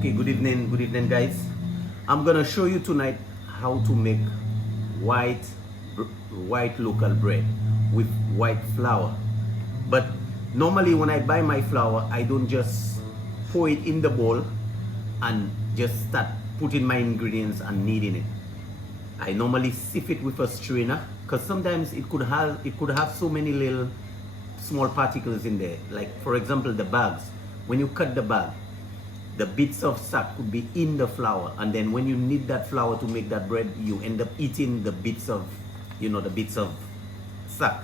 Okay, good evening guys. I'm gonna show you tonight how to make white local bread with white flour. But normally when I buy my flour, I don't just pour it in the bowl and just start putting my ingredients and kneading it. I normally sift it with a strainer because sometimes it could have so many little small particles in there. Like for example, the bags. When you cut the bag, the bits of sack could be in the flour, and then when you knead that flour to make that bread, you end up eating the bits of, the bits of sack.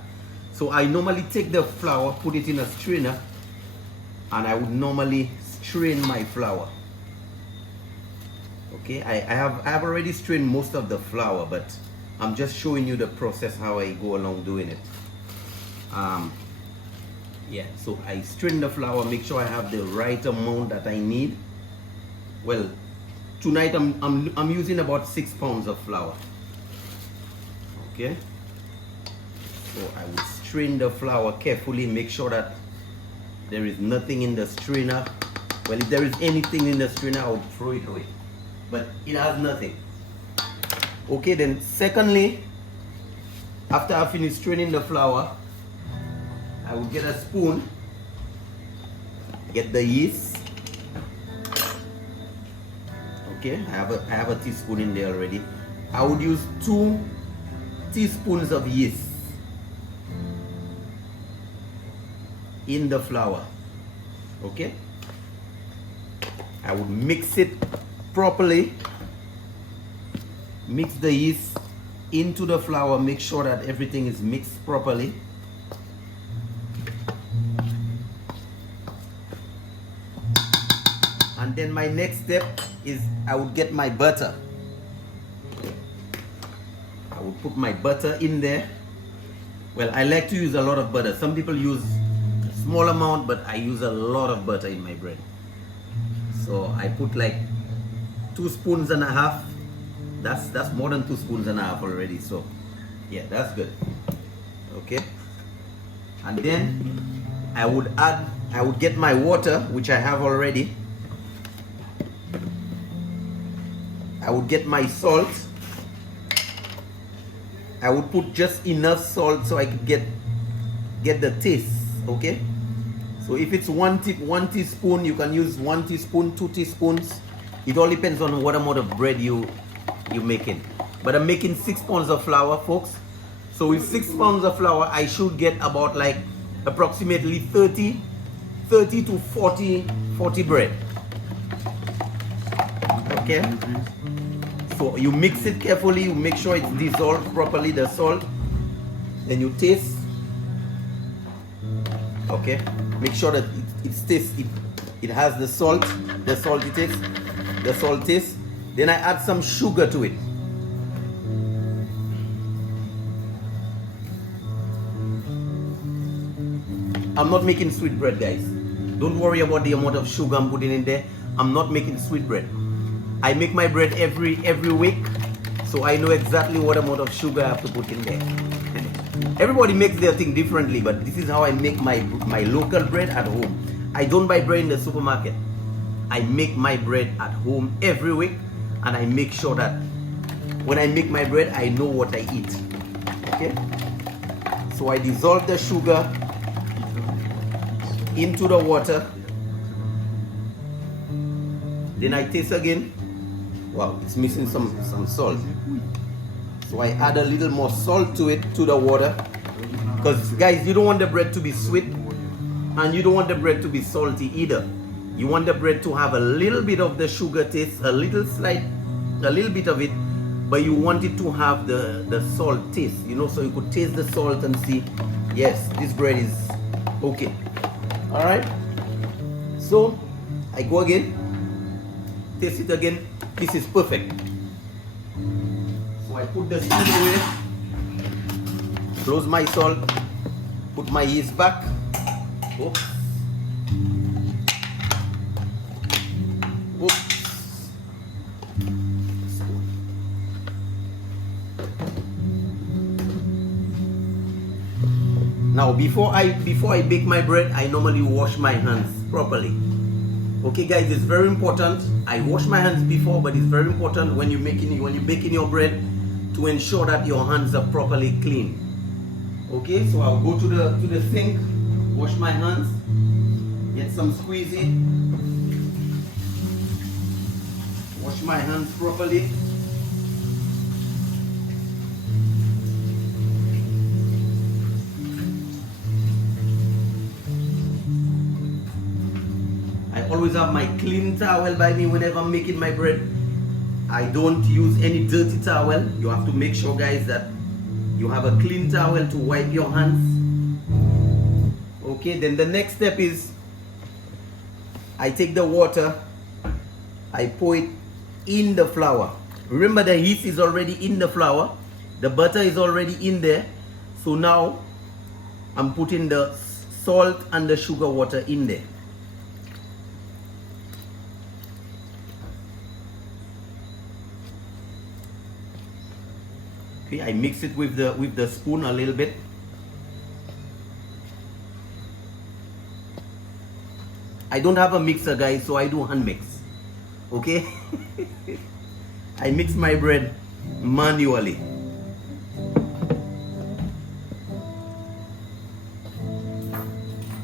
So I normally take the flour, put it in a strainer, and I would normally strain my flour. Okay, I have already strained most of the flour, but I'm just showing you the process how I go along doing it. Yeah, so I strain the flour, make sure I have the right amount that I need. Well, tonight I'm using about 6 pounds of flour. Okay, so I will strain the flour carefully, make sure that there is nothing in the strainer. Well, if there is anything in the strainer, I would throw it away, but it has nothing. Okay, then secondly, after I finish straining the flour, I will get a spoon, get the yeast. Okay, I have a teaspoon in there already. I would use 2 teaspoons of yeast in the flour. Okay, I would mix it properly. Mix the yeast into the flour, make sure that everything is mixed properly. And then my next step is I would get my butter. I would put my butter in there. Well, I like to use a lot of butter. Some people use a small amount, but I use a lot of butter in my bread. So I put like 2 spoons and a half. That's more than 2 spoons and a half already. So yeah, that's good. Okay. And then I would get my water, which I have already. I would get my salt. I would put just enough salt so I could get the taste. Okay, so if it's 1 teaspoon, you can use 1 teaspoon, 2 teaspoons. It all depends on what amount of bread you're making. But I'm making 6 pounds of flour, folks. So with 6 pounds of flour, I should get about like approximately 30 to 40 bread. Okay, so you mix it carefully, you make sure it's dissolved properly, the salt. Then you taste. Okay, make sure that it has the salt taste. Then I add some sugar to it. I'm not making sweet bread, guys. Don't worry about the amount of sugar I'm putting in there. I'm not making sweet bread. I make my bread every week, so I know exactly what amount of sugar I have to put in there. Everybody makes their thing differently, but this is how I make my local bread at home. I don't buy bread in the supermarket. I make my bread at home every week, and I make sure that when I make my bread, I know what I eat. Okay? So I dissolve the sugar into the water. Then I taste again. Wow, it's missing some salt. So I add a little more salt to it, to the water. Because guys, you don't want the bread to be sweet, and you don't want the bread to be salty either. You want the bread to have a little bit of the sugar taste, a little bit of it, but you want it to have the salt taste, so you could taste the salt and see, yes, this bread is okay. All right, so I go again, taste it again. This is perfect. So I put the spoon away, close my salt, put my yeast back. Oops. Oops. Now before I bake my bread, I normally wash my hands properly. Okay guys, it's very important. I wash my hands before, but it's very important when you're baking your bread to ensure that your hands are properly clean. Okay, so I'll go to the sink, wash my hands, get some squeezy, wash my hands properly. I always have my clean towel by me whenever I'm making my bread. I don't use any dirty towel. You have to make sure, guys, that you have a clean towel to wipe your hands. Okay, then the next step is I take the water, I pour it in the flour. Remember, the yeast is already in the flour, the butter is already in there. So now I'm putting the salt and the sugar water in there. Okay, I mix it with the spoon a little bit. I don't have a mixer, guys, so I do hand mix. Okay? I mix my bread manually.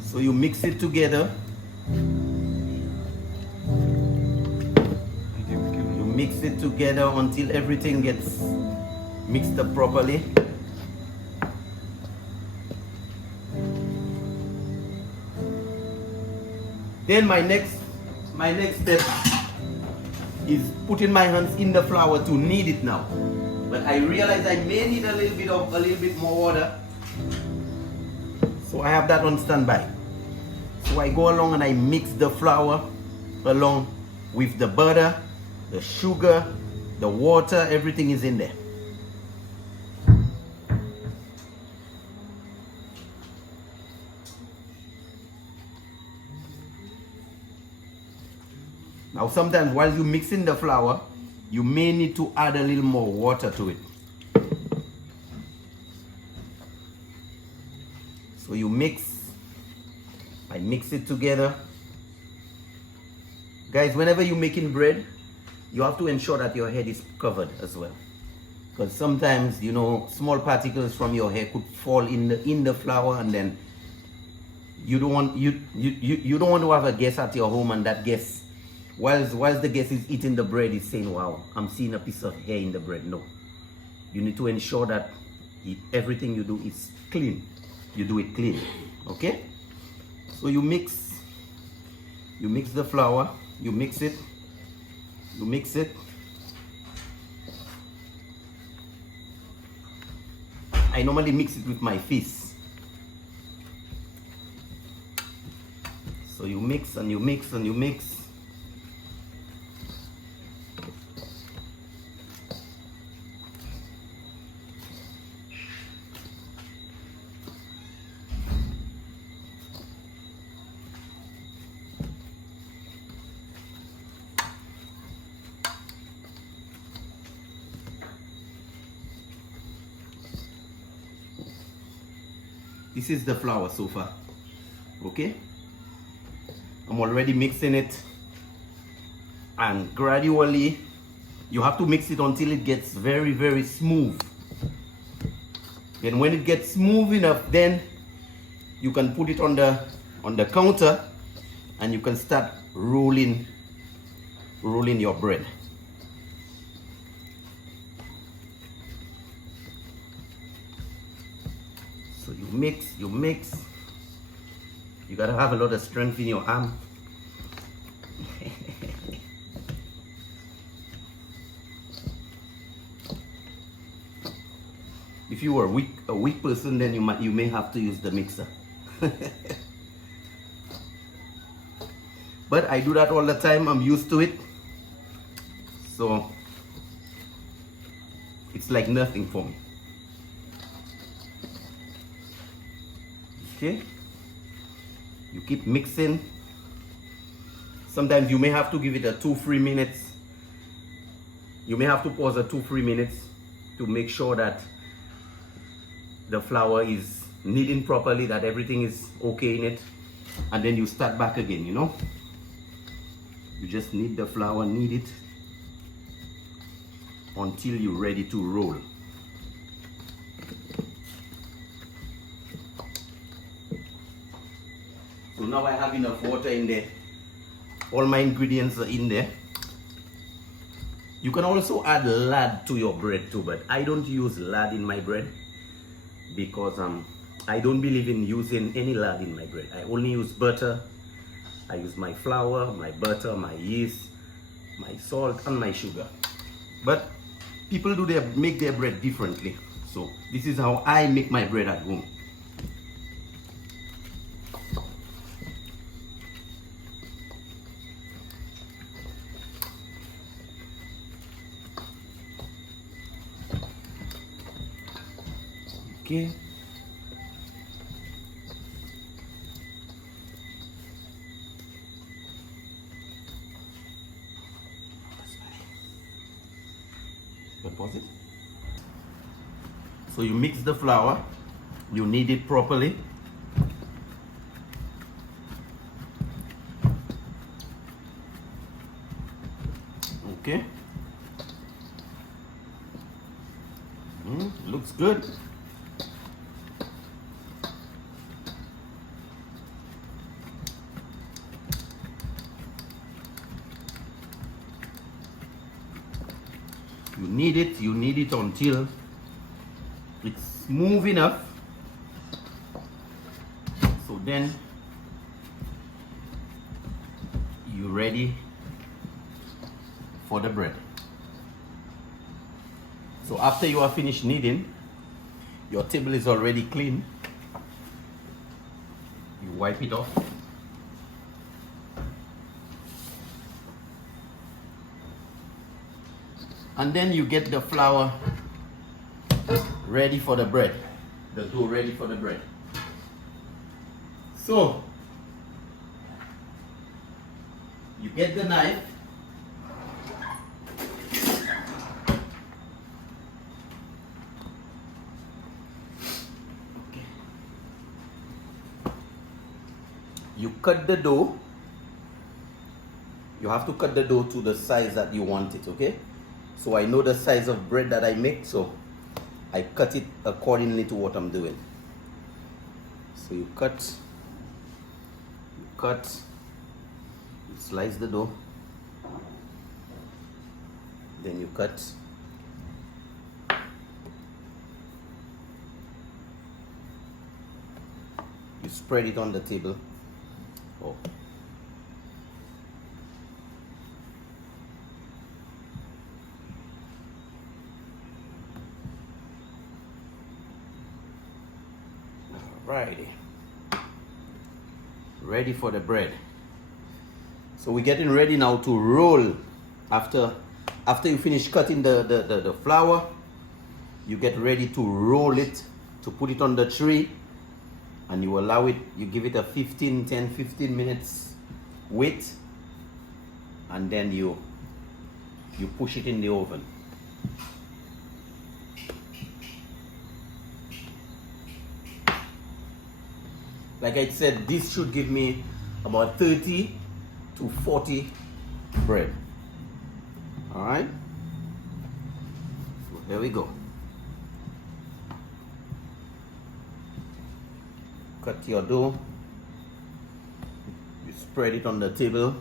So you mix it together. You mix it together until everything gets mixed up properly. Then my next step is putting my hands in the flour to knead it now. But I realize I may need a little bit more water. So I have that on standby. So I go along and I mix the flour along with the butter, the sugar, the water, everything is in there. Now sometimes while you're mixing the flour, you may need to add a little more water to it. So you mix, I mix it together. Guys, whenever you're making bread, you have to ensure that your head is covered as well. Because sometimes, you know, small particles from your hair could fall in the flour, and then you don't want to have a guest at your home, and that guest, whilst the guest is eating the bread, is saying, wow, I'm seeing a piece of hair in the bread. No. You need to ensure that everything you do is clean. You do it clean. Okay? So you mix the flour, you mix it. I normally mix it with my fist. So you mix and you mix and you mix. This is the flour so far. Okay, I'm already mixing it, and gradually you have to mix it until it gets very, very smooth. Then when it gets smooth enough, then you can put it on the counter and you can start rolling your bread. So you mix. You gotta have a lot of strength in your arm. If you are a weak person, then you may have to use the mixer. But I do that all the time. I'm used to it. So it's like nothing for me. Okay, you keep mixing. Sometimes you may have to give it a 2-3 minutes. You may have to pause a 2-3 minutes to make sure that the flour is kneading properly, that everything is okay in it, and then you start back again, you know. You just knead the flour, knead it until you're ready to roll. So now I have enough water in there. All my ingredients are in there. You can also add lard to your bread too, but I don't use lard in my bread because I don't believe in using any lard in my bread. I only use butter. I use my flour, my butter, my yeast, my salt, and my sugar. But people make their bread differently. So this is how I make my bread at home. Okay. What was it? So you mix the flour, you knead it properly. Okay. Looks good. You knead it until it's smooth enough. So then you're ready for the bread. So after you are finished kneading, your table is already clean. You wipe it off. And then you get the flour ready for the bread, the dough ready for the bread. So you get the knife, okay. You cut the dough. You have to cut the dough to the size that you want it, okay? So I know the size of bread that I make, so I cut it accordingly to what I'm doing. So you slice the dough, then you cut. You spread it on the table. Oh. Alrighty. Ready for the bread. So we're getting ready now to roll. After you finish cutting the flour, you get ready to roll it, to put it on the tray, and you allow it, you give it a 10-15 minutes wait, and then you push it in the oven. Like I said, this should give me about 30 to 40 bread. All right, so here we go. Cut your dough, you spread it on the table.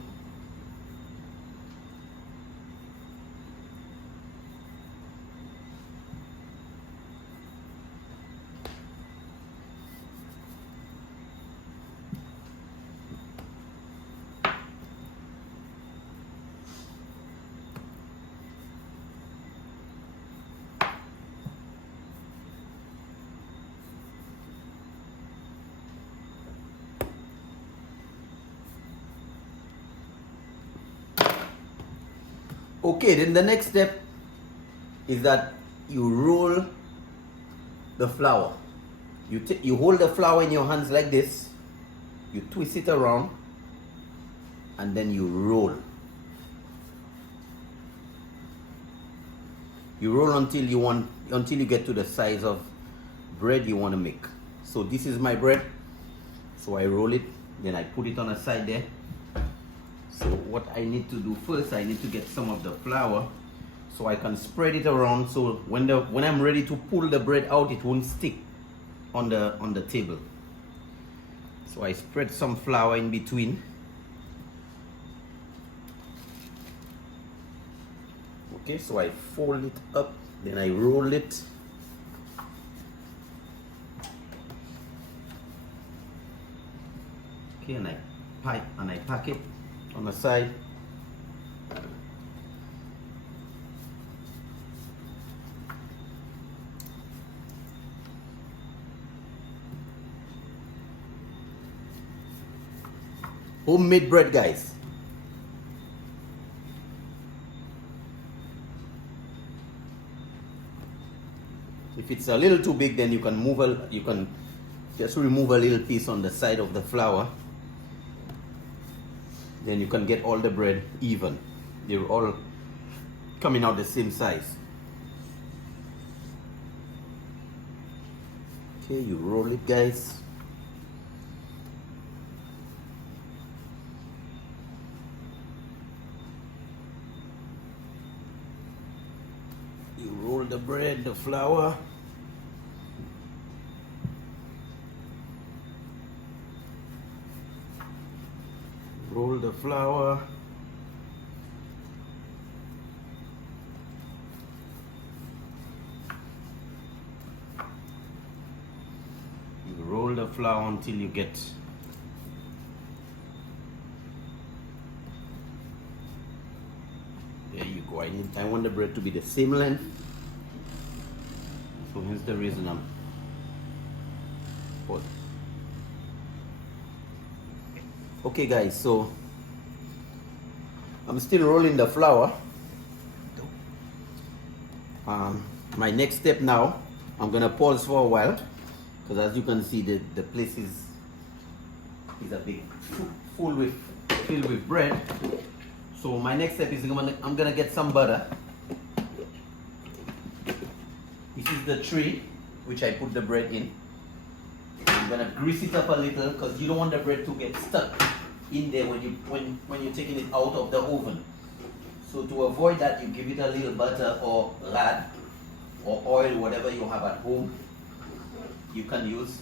Okay, then the next step is that you roll the flour. You hold the flour in your hands like this, you twist it around, and then you roll. You roll until you get to the size of bread you want to make. So this is my bread. So I roll it, then I put it on a side there. So what I need to do first, I need to get some of the flour so I can spread it around, so when I'm ready to pull the bread out, it won't stick on the table. So I spread some flour in between. Okay, so I fold it up, then I roll it. Okay, and I pack it on the side. Homemade bread, guys. If it's a little too big, then you can just remove a little piece on the side of the flour. Then you can get all the bread even. They're all coming out the same size. Okay, you roll it, guys. You roll the bread, the flour. Roll the flour. You roll the flour until you get there you go. I want the bread to be the same length. So here's the reason I'm put. Okay guys, so I'm still rolling the flour. My next step now, I'm gonna pause for a while, because as you can see, the place is a bit filled with bread. So my next step is I'm gonna get some butter. This is the tray which I put the bread in. I'm gonna grease it up a little, because you don't want the bread to get stuck in there when you're taking it out of the oven. So to avoid that, you give it a little butter or lard or oil, whatever you have at home, you can use,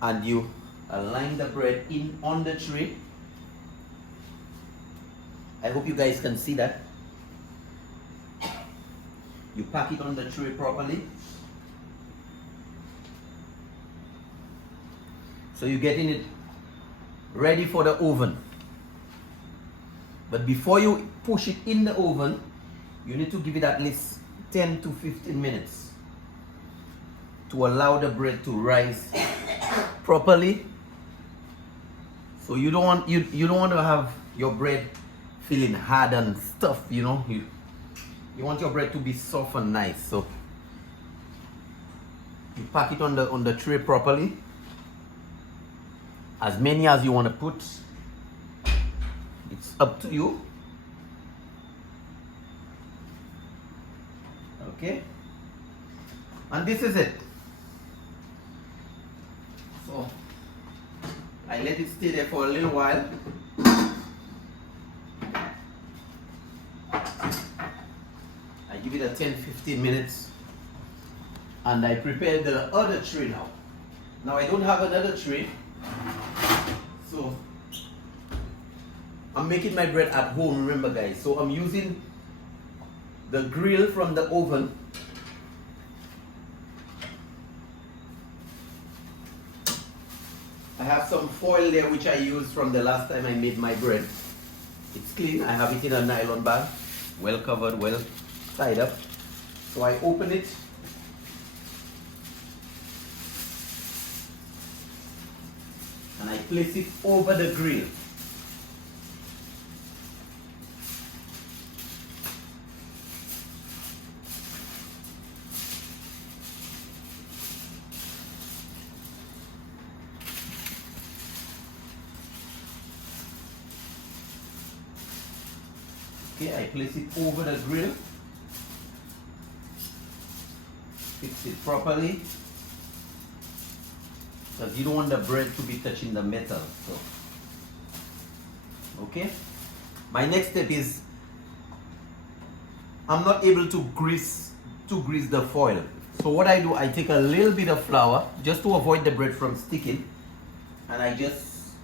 and you align the bread in on the tray. I hope you guys can see that. You pack it on the tray properly. So you're getting it ready for the oven. But before you push it in the oven, you need to give it at least 10 to 15 minutes to allow the bread to rise properly. So you don't want to have your bread feeling hard and stuff, you know. You want your bread to be soft and nice. So you pack it on the tray properly. As many as you want to put, it's up to you. Okay, and this is it. So I let it stay there for a little while. I give it a 10-15 minutes, and I prepare the other tray now. Now I don't have another tray, so I'm making my bread at home, remember guys. So I'm using the grill from the oven. I have some foil there which I used from the last time I made my bread. It's clean. I have it in a nylon bag, well covered, well tied up. So I open it. And I place it over the grill. Okay, I place it over the grill. Fix it properly, because you don't want the bread to be touching the metal. So Okay, my next step is I'm not able to grease the foil. So what I do, I take a little bit of flour just to avoid the bread from sticking, and I just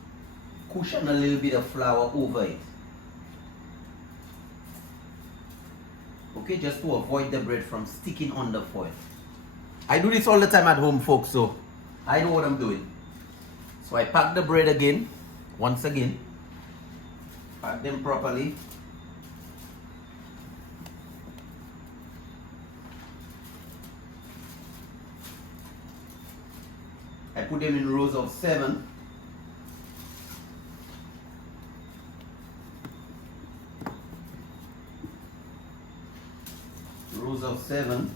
cushion a little bit of flour over it. Okay, just to avoid the bread from sticking on the foil. I do this all the time at home, folks, so I know what I'm doing. So I pack the bread again, once again, pack them properly. I put them in rows of 7. Rows of 7.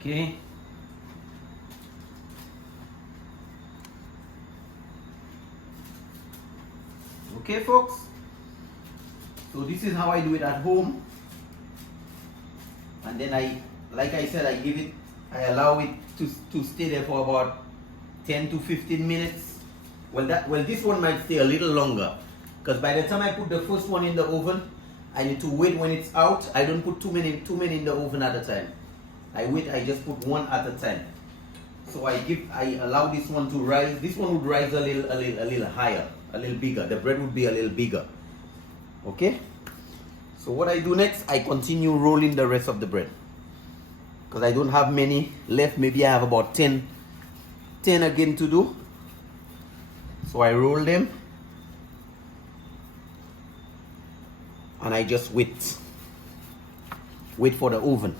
Okay. Okay, folks. So this is how I do it at home. And then like I said, I allow it to stay there for about 10 to 15 minutes. Well, this one might stay a little longer, because by the time I put the first one in the oven, I need to wait when it's out. I don't put too many in the oven at a time. I just put one at a time. So I allow this one to rise. This one would rise a little higher, a little bigger. The bread would be a little bigger. Okay? So what I do next, I continue rolling the rest of the bread, because I don't have many left. Maybe I have about 10 again to do. So I roll them, and I just wait for the oven.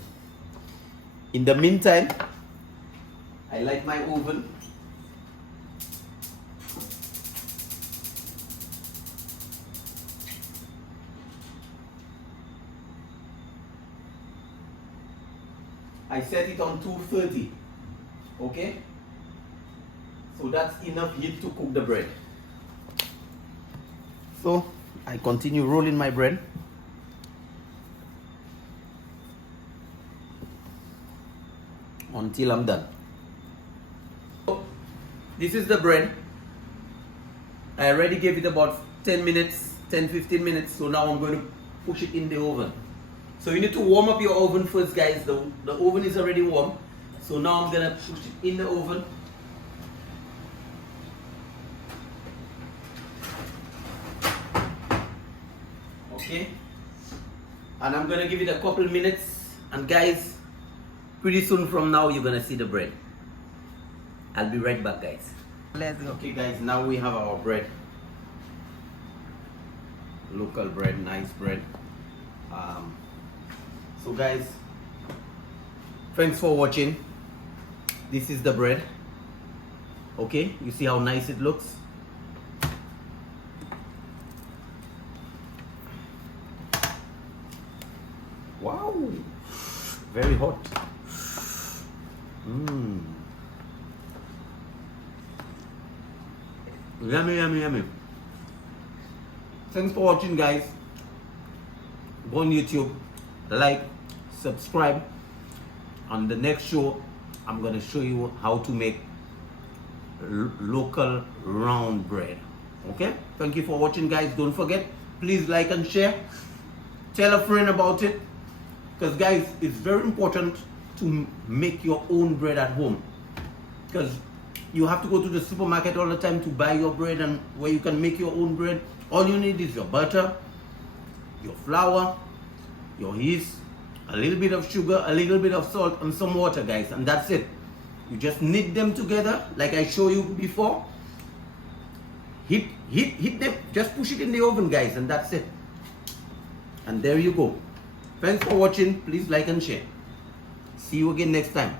In the meantime, I light my oven. I set it on 230. Okay? So that's enough heat to cook the bread. So I continue rolling my bread. Until I'm done. So this is the bread. I already gave it about 10 minutes, 10-15 minutes. So now I'm going to push it in the oven. So you need to warm up your oven first, guys. The oven is already warm. So now I'm going to push it in the oven. Okay. And I'm going to give it a couple minutes. And guys, pretty soon from now, you're gonna see the bread. I'll be right back, guys. Let's go. Okay, guys, now we have our bread. Local bread, nice bread. So guys, thanks for watching. This is the bread. Okay, you see how nice it looks? Wow, very hot. Yummy, yummy, yummy. Thanks for watching, guys. Go on YouTube, like, subscribe. On the next show, I'm gonna show you how to make local round bread. Okay? Thank you for watching, guys. Don't forget, please like and share. Tell a friend about it. Because guys, it's very important to make your own bread at home, because you have to go to the supermarket all the time to buy your bread, and where you can make your own bread, all you need is your butter, your flour, your yeast, a little bit of sugar, a little bit of salt, and some water, guys, and that's it. You just knead them together like I showed you before. Hit them, just push it in the oven, guys, and that's it. And there you go. Thanks for watching. Please like and share. See you again next time.